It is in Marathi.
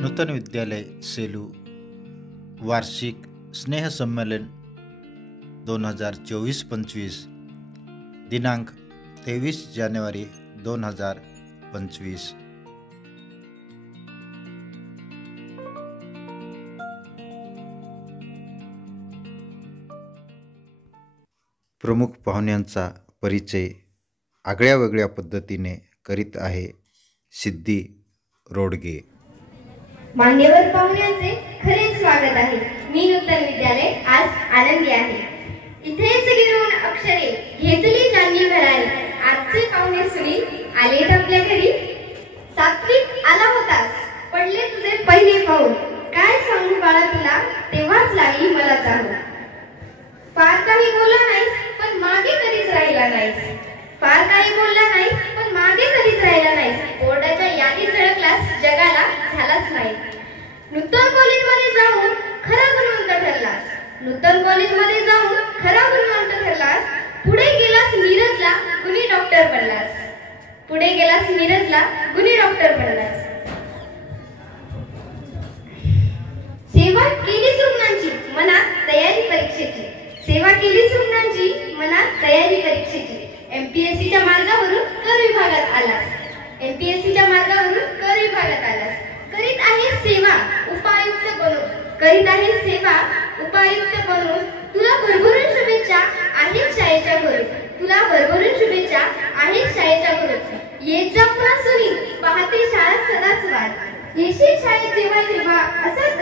नूतन विद्यालय सेलू वार्षिक स्नेहसंमेलन 2024-25 दिनांक 23 जानेवारी 2025। प्रमुख पाहुण्यांचा परिचय आगळ्या वेगळ्या पद्धतीने करीत आहे सिद्धी रोडगे। मान्यवर पाहुण्यांचे खरे स्वागत आहे। मी नूतन विद्यालय आज आनंदी आहे। इथेच गिरवून अक्षरे घेतली ज्यांनी भरारी, आजचे पाहुणे सुनील आलेत आपल्या घरी। सात्विक आला होतास, पडले तुझे पहिले पाऊल, काय सांगू बाळा तुला तेव्हाच लागली मला चाहूल। फार काही बोलला नाहीस पण मागे कधीच राहिला नाहीस, फार काही बोलला नाहीस पण मागे कधीच राहिला नाहीस। बोर्डाच्या यादीत झळकलास, जगाला झालाच नाही। नूतन कॉलेजमध्ये जाऊन खरा गुणवंत ठरलास, नूतन कॉलेजमध्ये जाऊन खरा गुणवंत ठरलास। पुढे गेलास मिरजला, गुणी डॉक्टर बनलास, पुढे गेलास मिरजला, गुणी डॉक्टर बनलास। सेवा केलीच रुग्णांची, मनात तयारी परीक्षेची, सेवा केलीच रुग्णांची, मनात तयारी परीक्षेची। एमपीएससीच्या मार्गावरून कर विभागात आलास, एमपीएससीच्या मार्गावरून कर विभागात आलास। करीत आहे सेवा उपायुक्त बनून, करीत आहे सेवा उपायुक्त बनून। तुला भरभरून शुभेच्छा आहेत शाळेच्या घरून, तुला भरभरून शुभेच्छा आहेत शाळेच्या घरून। येत जा पुन्हा सुनील, पाहते शाळा सदाच वाट, येशील शाळेत जेव्हा जेव्हा असाच